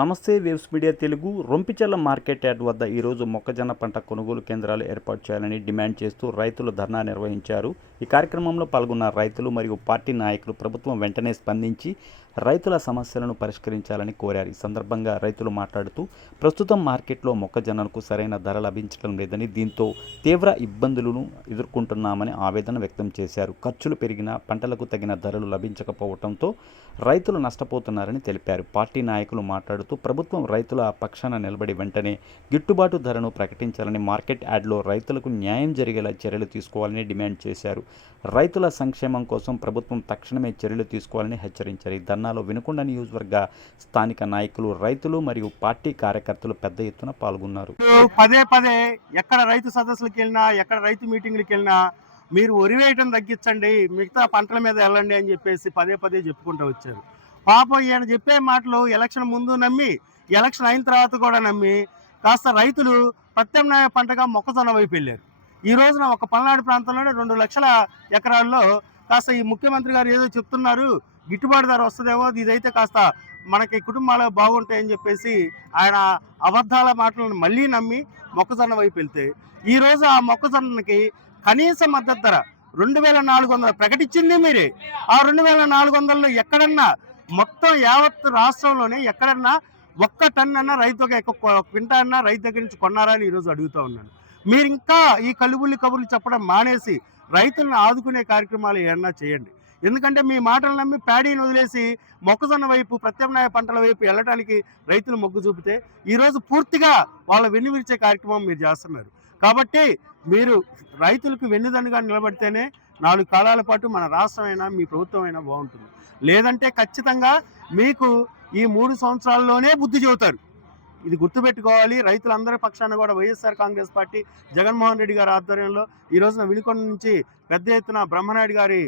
నమస్తే waves media Telugu. Rompicherla market yard వద్ద ఈరోజు మొక్కజొన్న పంట కొనుగోలు కేంద్రాలు ఏర్పాటు చేయాలని డిమాండ్ చేస్తూ రైతులు ధర్నా నిర్వహించారు. ఈ కార్యక్రమంలో పాల్గొన్న రైతులు మరియు పార్టీ నాయకులు ప్రభుత్వం వెంటనే స్పందించి రైతుల సమస్యలను పరిష్కరించాలని కోరారు. ఈ సందర్భంగా రైతులు మాట్లాడుతూ ప్రస్తుతం మార్కెట్లో మొక్కజొన్నలకు సరైన ధర లభించడం లేదని, దీంతో తీవ్ర ఇబ్బందులను ఎదుర్కొంటున్నామని ఆవేదన వ్యక్తం చేశారు. ఖర్చులు పెరిగినా పంటలకు తగిన ధరలు లభించకపోవడంతో రైతులు నష్టపోతున్నారని తెలిపారు. పార్టీ నాయకులు మాట్లాడుతూ ప్రభుత్వం రైతుల పక్షాన నిలబడి వెంటనే గిట్టుబాటు ధరను ప్రకటించాలని, మార్కెట్ యార్డ్లో రైతులకు న్యాయం జరిగేలా చర్యలు తీసుకోవాలని డిమాండ్ చేశారు. రైతుల సంక్షేమం కోసం ప్రభుత్వం తక్షణమే చర్యలు తీసుకోవాలని హెచ్చరించారు. ఈ ధర్నాలో వినుకొండ నియోజకవర్గ స్థానిక నాయకులు, రైతులు మరియు పార్టీ కార్యకర్తలు పెద్ద ఎత్తున పాల్గొన్నారు. పదే పదే ఎక్కడ రైతు సదస్సులకు వెళ్ళినా, ఎక్కడ రైతు మీటింగ్లకు వెళ్ళినా మీరు వరి వేయటం తగ్గించండి, మిగతా పంటల మీద వెళ్ళండి అని చెప్పేసి పదే పదే చెప్పుకుంటూ వచ్చారు. పాపం ఈయన చెప్పే మాటలు ఎలక్షన్ ముందు నమ్మి, ఎలక్షన్ అయిన తర్వాత కూడా నమ్మి కాస్త రైతులు ప్రత్యామ్నాయ పంటగా మొక్కజొన్న వైపు వెళ్ళారు. ఈ రోజున ఒక పల్నాడు ప్రాంతంలోనే 2 లక్షల ఎకరాల్లో కాస్త ఈ ముఖ్యమంత్రి గారు ఏదో చెప్తున్నారు, గిట్టుబాటు ధర వస్తుందేమో, ఇదైతే కాస్త మనకి కుటుంబాలు బాగుంటాయని చెప్పేసి ఆయన అబద్ధాల మాటలను మళ్ళీ నమ్మి మొక్కజొన్న వైపు వెళ్తే ఈరోజు ఆ మొక్కజొన్నకి కనీస మద్దతు ధర 2400 ప్రకటించింది మీరే. ఆ 2400లో ఎక్కడన్నా మొత్తం యావత్ రాష్ట్రంలోనే ఎక్కడన్నా ఒక్క టన్ అన్నా రైతు క్వింటా అన్నా రైతు దగ్గర నుంచి కొన్నారా అని ఈరోజు అడుగుతూ ఉన్నాను. మీరు ఇంకా ఈ కలుబుల్లి కబుర్లు చెప్పడం మానేసి రైతులను ఆదుకునే కార్యక్రమాలు ఏమన్నా చేయండి. ఎందుకంటే మీ మాటలు నమ్మి ప్యాడీని వదిలేసి మొక్కజొన్న వైపు, ప్రత్యామ్నాయ పంటల వైపు వెళ్ళడానికి రైతులు మొగ్గు చూపితే ఈరోజు పూర్తిగా వాళ్ళ వెన్నువిరిచే కార్యక్రమం మీరు చేస్తున్నారు. కాబట్టి మీరు రైతులకు వెన్నుదన్నుగా నిలబడితేనే 4 కాలాల పాటు మన రాష్ట్రం అయినా మీ ప్రభుత్వం అయినా బాగుంటుంది. లేదంటే ఖచ్చితంగా మీకు ఈ 3 సంవత్సరాల్లోనే బుద్ధి చెబుతారు. ఇది గుర్తుపెట్టుకోవాలి. రైతులందరి పక్షాన కూడా వైఎస్ఆర్ కాంగ్రెస్ పార్టీ, జగన్మోహన్ రెడ్డి గారి ఆధ్వర్యంలో ఈ రోజున వినుకొండ నుంచి పెద్ద ఎత్తున బ్రహ్మనాయుడు గారి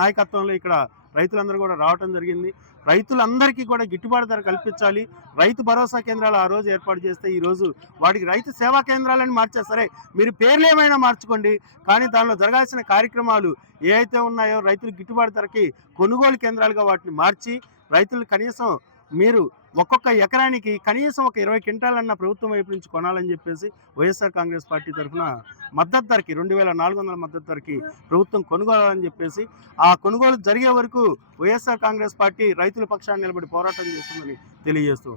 నాయకత్వంలో ఇక్కడ రైతులందరూ కూడా రావడం జరిగింది. రైతులందరికీ కూడా గిట్టుబాటు ధర కల్పించాలి. రైతు భరోసా కేంద్రాలు ఆ రోజు ఏర్పాటు చేస్తే ఈరోజు వాటికి రైతు సేవా కేంద్రాలని మార్చారు. సరే, మీరు పేర్లు ఏమైనా మార్చుకోండి, కానీ దానిలో జరగాల్సిన కార్యక్రమాలు ఏవైతే ఉన్నాయో రైతులు గిట్టుబాటు ధరకి కొనుగోలు కేంద్రాలుగా వాటిని మార్చి రైతులు కనీసం మీరు ఒక్కొక్క ఎకరానికి కనీసం ఒక 20 క్వింటాలన్న ప్రభుత్వం వైపు నుంచి కొనాలని చెప్పేసి వైఎస్ఆర్ కాంగ్రెస్ పార్టీ తరఫున మద్దతు ధరకి 2400 మద్దతు ధరకి ప్రభుత్వం కొనుగోలని చెప్పేసి, ఆ కొనుగోలు జరిగే వరకు వైఎస్ఆర్ కాంగ్రెస్ పార్టీ రైతుల పక్షాన్ని నిలబడి పోరాటం చేస్తుందని తెలియజేస్తూ